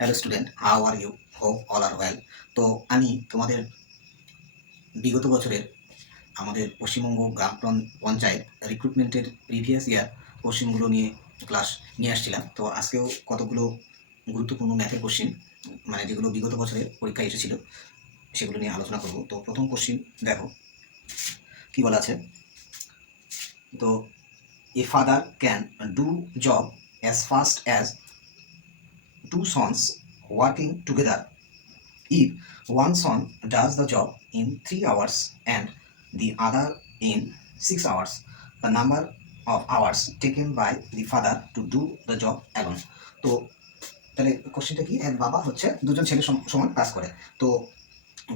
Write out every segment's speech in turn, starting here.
Hello student, how are you? Hope all are well. তো আমি তোমাদের বিগত বছরের আমাদের পশ্চিমবঙ্গ গ্রাম পঞ্চায়েত রিক্রুটমেন্টের প্রিভিয়াস ইয়ার কোশ্চেনগুলো নিয়ে ক্লাস নিয়ে আসছিলাম। তো আজকেও কতগুলো গুরুত্বপূর্ণ ম্যাথের কোশ্চেন, মানে যেগুলো বিগত বছরের পরীক্ষায় এসেছিল, সেগুলো নিয়ে আলোচনা করব। তো প্রথম কোশ্চেন দেখো কি বলা আছে। তো a father can do job as fast as to sons working together if one son does the job in 3 hours and the other in 6 hours, the number of hours taken by the father to do the job alone. তো তাহলে কোশ্চেনটা কি, এক বাবা হচ্ছে দুজন ছেলে সমান কাজ করে। তো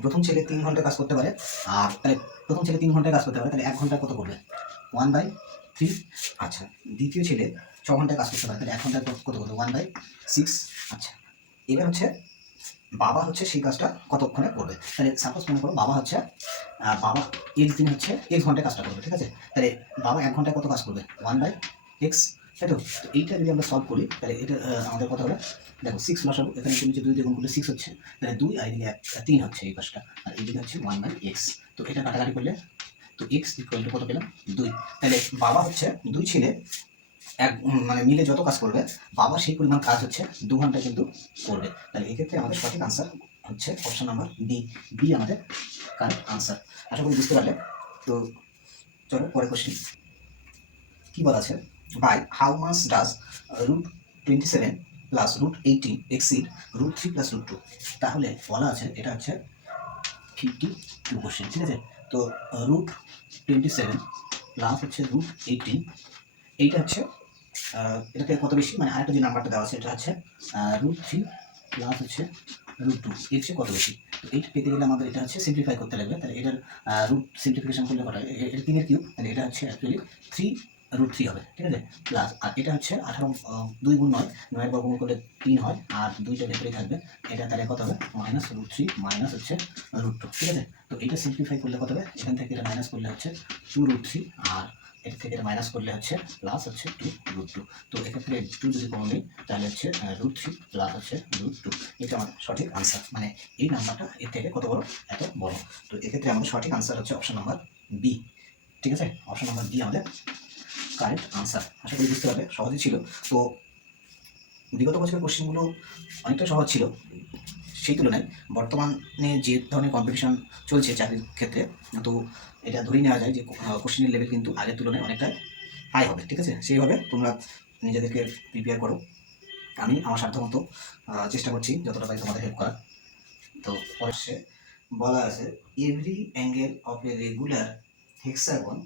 প্রথম ছেলে 3 ঘন্টা কাজ করতে পারে, আর তাহলে প্রথম ছেলে 3 ঘন্টায় কাজ করতে পারে, তাহলে 1 ঘন্টায় কত করবে? 1/3। আচ্ছা, দ্বিতীয় ছেলে 6 ঘন্টায় কাজ করতে পারে, তাহলে 1 ঘন্টায় কত করবে? 1/6। আচ্ছা, এবার হচ্ছে বাবা হচ্ছে সেই কাজটা কতক্ষণে করবে। তাহলে সাপোজ মনে করো বাবা হচ্ছে বাবা এক্স দিন হচ্ছে এক্স ঘন্টায় কাজটা করবে, ঠিক আছে? তাহলে বাবা 1 ঘন্টায় কত কাজ করবে? 1/x, তাই তো? তো এইটা যদি আমরা সলভ করি তাহলে এটা আমাদের কত হবে? দেখো 6 লসাগু, এখানে তুমি যে 2 দিয়ে গুণ করলে 6 হচ্ছে, তাহলে 2 আর এদিকে 3 হচ্ছে এই কাজটা, আর এইদিকে হচ্ছে 1/x। তো এটা কাটাকাটি করলে তো x ইকুয়াল টু কত পেলাম? 2। তাহলে বাবা হচ্ছে 2 ছেলে মানে মিলে যত কাজ করবে, বাবা সেই পরিমাণ কাজ হচ্ছে 2 ঘন্টায় কিন্তু করবে। তাহলে এক্ষেত্রে আমাদের সঠিক আনসার হচ্ছে অপশন নাম্বার বি। বি আমাদের কারেক্ট আনসার। আশা করি বুঝতে পারলে। তো চলো পরে কোশ্চেন কি বলা আছে। By how much does √27 plus √18 exceed √3 plus √2। তাহলে বলা আছে এটা হচ্ছে 52 কোশ্চেন, ঠিক আছে? তো √27 প্লাস হচ্ছে √18, এইটা হচ্ছে এটাতে কত বেশি, মানে আরেকটা যে নাম্বারটা দেওয়া আছে এটা হচ্ছে √3 প্লাস হচ্ছে √2, এর চেয়ে কত বেশি। তো এইটা পেতে গেলে আমাদের এটা হচ্ছে সিম্পলিফাই করতে লাগবে। তাহলে এটার রুট সিম্পলিফিকেশন করলে কটা? এটা 3-এর কিউব, তাহলে এটা হচ্ছে অ্যাকচুয়ালি 3√3 হবে, ঠিক আছে? প্লাস আর এটা হচ্ছে 18, 2 গুণ 9, 9 বর্গমূল করলে 3 হয়, আর 2টা ভেতরেই থাকবে। এটা তাহলে কত হবে? -√3 মাইনাস হচ্ছে √2, ঠিক আছে? তো এটা সিম্পলিফাই করলে কত হবে? এখান থেকে এটা মাইনাস করলে হচ্ছে 2√3, আর এর থেকে এটা মাইনাস করলে হচ্ছে প্লাস হচ্ছে 2√2। তো এক্ষেত্রে 2 যদি কমন নিই তাহলে হচ্ছে √3 প্লাস হচ্ছে √2। এটা আমাদের সঠিক আনসার, মানে এই নাম্বারটা এর থেকে কত বড়? এত বড়। তো এক্ষেত্রে আমাদের সঠিক আনসার হচ্ছে অপশন নাম্বার বি, ঠিক আছে? অপশন নাম্বার বি আমাদের কারেক্ট আনসার। আশা করি বুঝতে পারবে, সহজই ছিল। তো বিগত বছরের কোশ্চেনগুলো অনেকটা সহজ ছিল, সেই তুলনায় বর্তমানে যে ধরনের কম্পিটিশন চলছে চাকরির ক্ষেত্রে, তো এটা ধরেই নেওয়া যায় যে কোশ্চেনের লেভেল কিন্তু আগের তুলনায় অনেকটাই হাই হবে, ঠিক আছে? সেইভাবে তোমরা নিজেদেরকে প্রিপেয়ার করো। আমি আমার সাধ্যমতো চেষ্টা করছি যতটা পারি তোমাদের হেল্প করার। তো পরে বলা আছে every angle of a regular hexagon.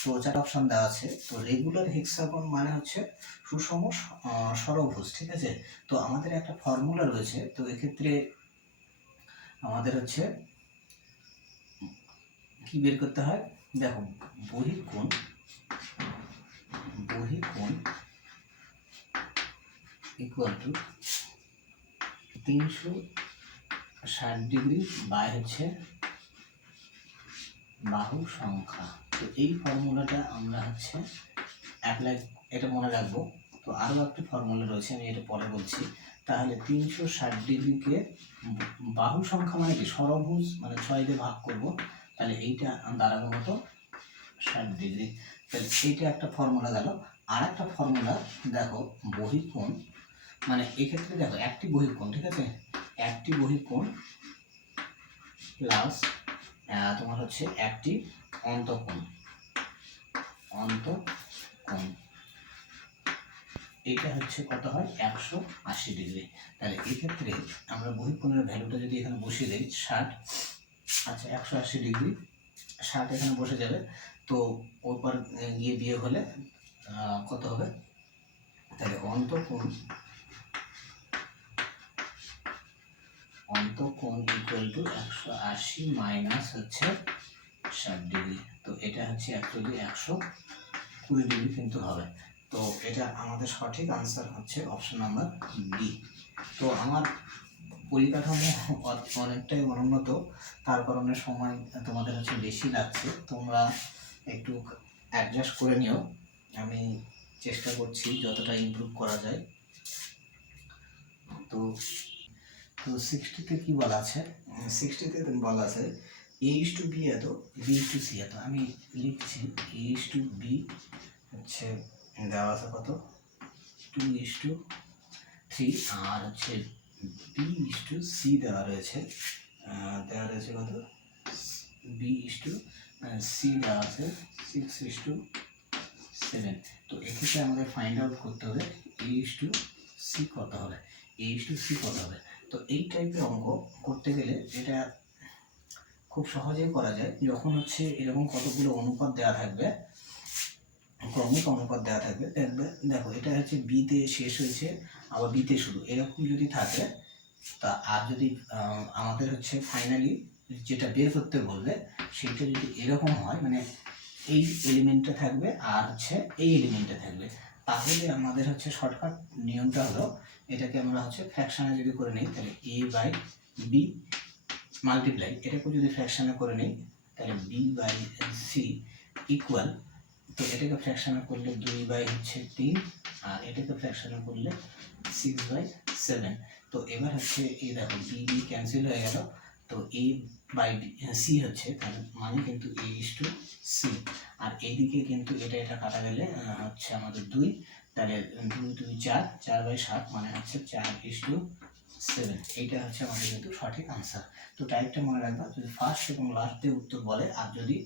তো 4টা অপশন দেওয়া আছে। তো রেগুলার হেক্সাগন মানে হচ্ছে সুষম ষড়ভুজ, ঠিক আছে? তো আমাদের একটা ফর্মুলা রয়েছে। তো এক্ষেত্রে আমাদের হচ্ছে কি বের করতে হয়? দেখো, বহিঃকোণ ইকুয়াল টু 360 ডিগ্রি বাই হচ্ছে বাহু সংখ্যা। তো এই ফর্মুলাটা আমরা হচ্ছে অ্যাপ্লাই, এটা মনে রাখবো। তো আরও একটা ফর্মুলা রয়েছে, আমি এটা পরে বলছি। তাহলে 360 ডিগ্রিকে বাহু সংখ্যা মানে কি? ষড়ভুজ, মানে 6 দিয়ে ভাগ করব, তাহলে এইটা দাঁড়াবে মতো 60 ডিগ্রি। তাহলে এইটা একটা ফর্মুলা গেল। আর একটা ফর্মুলা দেখো, বহিঃকোণ, মানে এক্ষেত্রে দেখো একটি বহিঃকোণ, ঠিক আছে? একটি বহিঃকোণ প্লাস তোমার হচ্ছে একটি অন্তঃকোণ, এইটা হচ্ছে কত হয়? 180 ডিগ্রি। তাহলে এক্ষেত্রে আমরা বহিঃকোণের ভ্যালুটা যদি এখানে বসিয়ে দিই 60, আচ্ছা 180 ডিগ্রি 60 এখানে বসে যাবে। তো ওপর গিয়ে বিয়ে হলে কত হবে? তাহলে অন্তঃকোণ ইকুয়াল টু 180 মাইনাস হচ্ছে 60 ডিগ্রি। তো এটা হচ্ছে অ্যাকচুয়ালি 120 ডিগ্রি কিন্তু হবে। তো এটা আমাদের সঠিক আনসার হচ্ছে অপশন নাম্বার বি। তো আমার পরিকাঠামো অনেকটাই অনুন্নত, তার কারণে সময় তোমাদের হচ্ছে বেশি লাগছে, তোমরা একটু অ্যাডজাস্ট করে নিও। আমি চেষ্টা করছি যতটা ইমপ্রুভ করা যায়। তো তো 60-তে কি বলা আছে? 60-তে বলা আছে A/B এত, B/C এত। আমি লিখছি A/B হচ্ছে দেওয়া আছে কত 2:3, আর হচ্ছে B/C দেওয়া রয়েছে কত B/C দেওয়া আছে 6:7। তো এক্ষেত্রে আমাদের ফাইন্ড আউট করতে হবে A/C কত হবে, A/C কত হবে। তো এই টাইপের অঙ্ক করতে গেলে এটা খুব সহজেই করা যায় যখন হচ্ছে এরকম কতগুলো অনুপাত দেওয়া থাকবে, ক্রমিক অনুপাত দেওয়া থাকবে। দেখো এটা হচ্ছে বিতে শেষ হয়েছে আবার বিতে শুরু, এরকম যদি থাকে তা আর যদি আমাদের হচ্ছে ফাইনালি যেটা বের করতে বলবে সেটা যদি এরকম হয়, মানে এই এলিমেন্টটা থাকবে আর হচ্ছে এই এলিমেন্টটা থাকবে, তাহলে আমাদের হচ্ছে শর্টকাট নিয়মটা হলো এটাকে আমরা হচ্ছে ফ্র্যাকশনে যদি করে নিই তাহলে A/B মাল্টিপ্লাই, এটাকে যদি ফ্র্যাকশনে করে নিই তাহলে B/C ইকুয়াল, তো এটাকে ফ্র্যাকশনে করলে 2/3 আর এটাকে ফ্র্যাকশনে করলে 6/7। তো এবার হচ্ছে এই দেখো B ক্যান্সেল হয়ে গেল, তো A/C হচ্ছে, তার মানে কিন্তু A/C, আর এইদিকে কিন্তু এটা কাটা গেলে হচ্ছে আমাদের 2, তাহলে 2 2 4, 4/7 মানে হচ্ছে 4:7। এইটা হচ্ছে আমাদের কিন্তু সঠিক আনসার। তো টাইপটা মনে রাখবা, যদি ফার্স্ট এবং লাস্ট দিয়ে উত্তর বলে আর যদি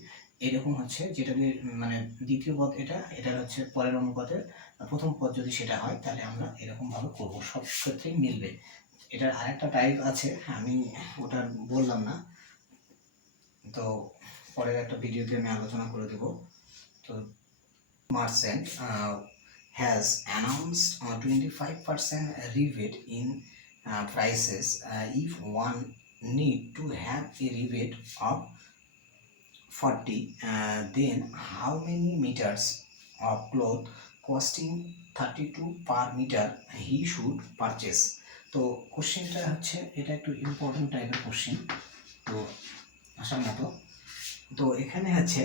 এরকম হচ্ছে যেটা দিয়ে মানে দ্বিতীয় পদ এটার হচ্ছে পরের অনুপাতের প্রথম পদ যদি সেটা হয় তাহলে আমরা এরকমভাবে করবো, সব ক্ষেত্রেই মিলবে। এটার আরেকটা টাইপ আছে, আমি ওটা বললাম না, তো পরের একটা ভিডিওতে আমি আলোচনা করে দেব। তো Merchant has announced a 25% rebate in prices. If one need to have a rebate of 40, then how many meters of cloth costing 32 per meter he should purchase? তো কোশ্চেনটা হচ্ছে এটা একটু ইম্পর্টেন্ট টাইপের কোশ্চেন, তো আসার মতো। তো এখানে হচ্ছে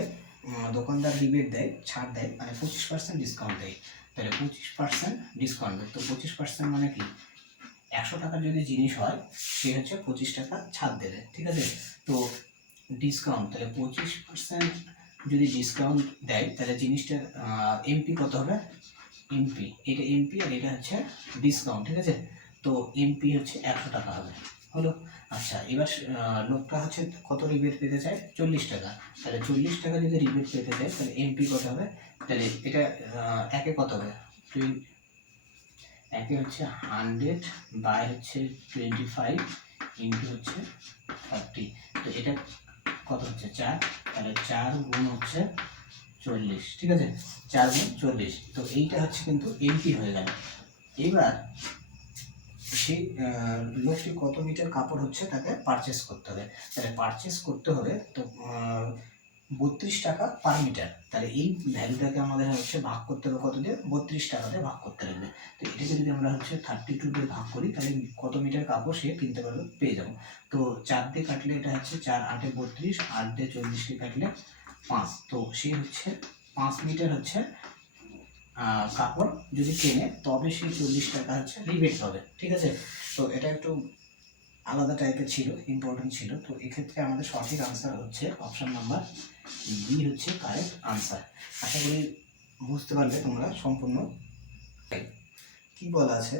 দোকানদার রিবেট দেয়, ছাড় দেয়, মানে 25% ডিসকাউন্ট দেয়, তাহলে 25% ডিসকাউন্ট দেয়। তো 25% মানে কি 100 টাকার যদি জিনিস হয় সে হচ্ছে 25 টাকা ছাড় দেবে, ঠিক আছে। তো ডিসকাউন্ট, তাহলে 25% যদি ডিসকাউন্ট দেয় তাহলে জিনিসটার এমপি কত হবে, এমপি এটা এমপি আর এটা হচ্ছে ডিসকাউন্ট, ঠিক আছে। তো এমপি হচ্ছে 100 টাকা হবে, হলো। আচ্ছা এবার লোকটা হচ্ছে কত রিবেট পেতে চায়, 40 টাকা, তাহলে 40 টাকা যদি রিবেট পেতে চায় তাহলে এমপি কত হবে, তাহলে এটা একে কত হবে, একে হচ্ছে 100 বাই হচ্ছে 25 ইন্টু হচ্ছে 40, তো এটা কত হচ্ছে 4, তাহলে 4 গুণ হচ্ছে 40, ঠিক আছে, 4 গুণ 40। তো এইটা হচ্ছে কিন্তু এমপি হয়ে গেল। এবার সেই লোকটি কত মিটার কাপড় হচ্ছে তাকে পারচেস করতে হবে, তাহলে পারচেস করতে হবে তো 32 টাকা পার মিটার, তাহলে এই ভ্যালুটাকে আমাদের হচ্ছে ভাগ করতে হবে কত দিয়ে, 32 টাকাতে ভাগ করতে হবে। তো এটাকে যদি আমরা হচ্ছে 32 দিয়ে ভাগ করি তাহলে কত মিটার কাপড় সে কিনতে পারবে পেয়ে যাবো। তো 4 দিয়ে কাটলে এটা হচ্ছে 4 8 32, 8 দিয়ে 40কে কাটলে 5, তো সে হচ্ছে 5 মিটার হচ্ছে কাপড় যদি কেনে তবে সেই 40 টাকা হচ্ছে রিবেট পাবে, ঠিক আছে। তো এটা একটু আলাদা টাইপের ছিল, ইম্পর্টেন্ট ছিল। তো এক্ষেত্রে আমাদের সঠিক আনসার হচ্ছে অপশন নাম্বার বি হচ্ছে কারেক্ট আনসার। আশা করি বুঝতে পারলে তোমরা সম্পূর্ণ। কি বলা আছে,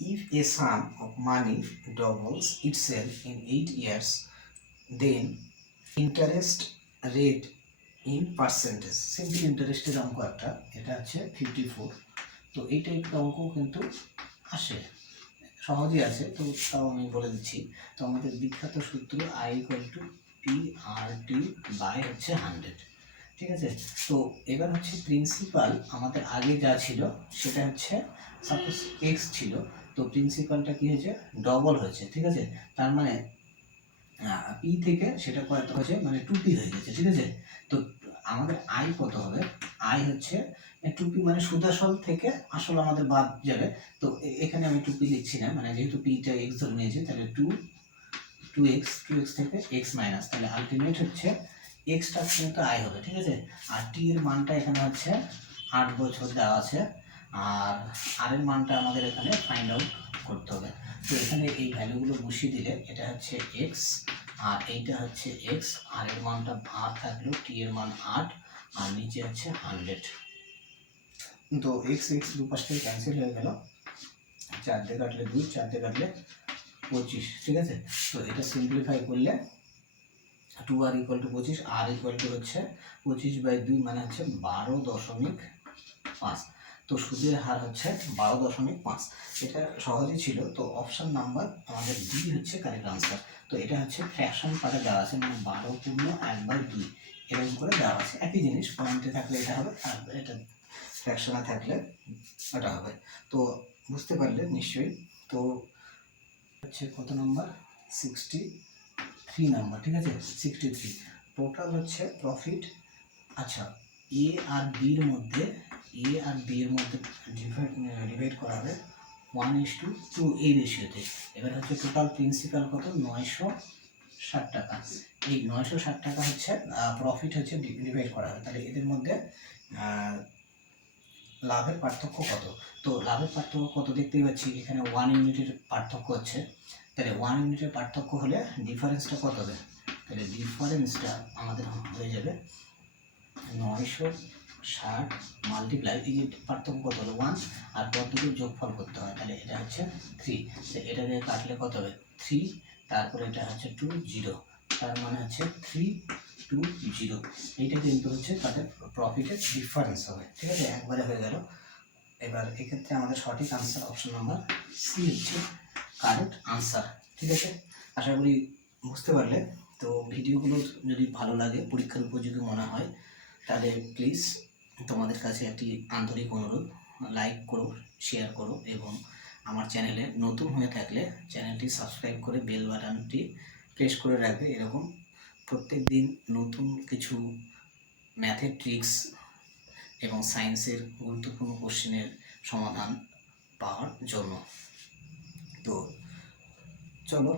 if a sum of money doubles itself in 8 years then interest rate in percentage, simple ইন্টারেস্টের অঙ্ক একটা, এটা হচ্ছে 54। তো এই টাইপের অঙ্ক কিন্তু আসে, সহজই আছে, তো তাও আমি বলে দিচ্ছি। তো আমাদের বিখ্যাত সূত্র I=P/RT বাই হচ্ছে 100, ঠিক আছে। তো এবার হচ্ছে প্রিন্সিপাল আমাদের আগে যা ছিল সেটা হচ্ছে সাপোজ এক্স ছিল, তো প্রিন্সিপালটা কি হয়েছে ডবল হয়েছে, ঠিক আছে। তার মানে পি থেকে সেটা কত হয়েছে, মানে 2p হয়ে গেছে, ঠিক আছে। তো আমাদের আই কত হবে, আই হচ্ছে 2p, মানে সুদাসল থেকে আসল আমাদের বাদ যাবে। তো এখানে আমি 2p লিখছি না, মানে যেহেতু পিটা এক্স ধরে নিয়েছি তাহলে 2x থেকে x মাইনাস, তাহলে আলটিমেট হচ্ছে এক্সটা কিন্তু আই হবে, ঠিক আছে। আর টি এর মানটা এখানে হচ্ছে 8 বছর দেওয়া আছে, আর আর এর মানটা আমাদের এখানে ফাইন্ড আউট করতে হবে। তো এখানে এই ভ্যালুগুলো বসিয়ে দিলে এটা হচ্ছে এক্স আর এইটা হচ্ছে এক্স, আর এর মানটা আর থাকলো, টি এর মান 8 আর নিচে হচ্ছে 100। তো এক্স এক্স দুপাশ থেকে ক্যান্সেল হয়ে গেল, 4 দিয়ে কাটলে 2, 4 দিয়ে কাটলে 25, ঠিক আছে। তো এটা সিম্পলিফাই করলে 2r equal to 25, r equal to হচ্ছে 25/2 মানে হচ্ছে 12.5। তো সুদের হার হচ্ছে 12.5। এটা সহজই ছিল। তো অপশন নাম্বার আমাদের ডি হচ্ছে কারেক্ট আনসার। তো এটা হচ্ছে ফ্র্যাকশন পার্টে দেওয়া আছে, মানে 12.1/2 এরকম করে দেওয়া আছে। একই জিনিস, পয়েন্টে থাকলে এটা হবে আর এটা ফ্র্যাকশনে থাকলে এটা হবে। তো বুঝতে পারলে নিশ্চয়ই। তো হচ্ছে কত নাম্বার, 63 নাম্বার, ঠিক আছে, 63। টোটাল হচ্ছে প্রফিট। আচ্ছা, এ আর বির মধ্যে ডিভাইড করা হবে 1:2 এই রেশিওতে। এবার হচ্ছে টোটাল প্রিন্সিপাল কত, 960 টাকা। এই 960 টাকা হচ্ছে প্রফিট হচ্ছে ডিভাইড করা হবে। তাহলে এদের মধ্যে লাভের পার্থক্য কত? তো লাভের পার্থক্য কত দেখতেই পাচ্ছি, এখানে 1 ইউনিটের পার্থক্য হচ্ছে। তাহলে 1 ইউনিটের পার্থক্য হলে ডিফারেন্সটা কত হবে? তাহলে ডিফারেন্সটা আমাদের হয়ে যাবে 960 মাল্টিপ্লাই, এই যে পার্থক্য কত হলো 1, আর পদ্ধতির যোগফল করতে হয়, তাহলে এটা হচ্ছে 3। এটা দিয়ে কাটলে কত হবে 3, তারপরে এটা হচ্ছে 20, তার মানে হচ্ছে 320। এইটা কিন্তু হচ্ছে তাদের প্রফিটের ডিফারেন্স হবে, ঠিক আছে, একবারে হয়ে গেল। এবার এক্ষেত্রে আমাদের সঠিক আনসার অপশন নাম্বার সি হচ্ছে কারেক্ট আনসার, ঠিক আছে। আশা করি বুঝতে পারলে। তো ভিডিওগুলো যদি ভালো লাগে, পরীক্ষার উপযোগী মনে হয়, তাহলে প্লিজ তোমাদের কাছে একটি আন্তরিক অনুরোধ, লাইক করো, শেয়ার করো, এবং আমার চ্যানেলে নতুন হয়ে থাকলে চ্যানেলটি সাবস্ক্রাইব করে বেল বাটনটি প্রেস করে রাখবে। এরকম প্রত্যেক দিন নতুন কিছু ম্যাথের ট্রিক্স এবং সায়েন্সের গুরুত্বপূর্ণ কোশ্চেনের সমাধান পাওয়ার জন্য। তো চলো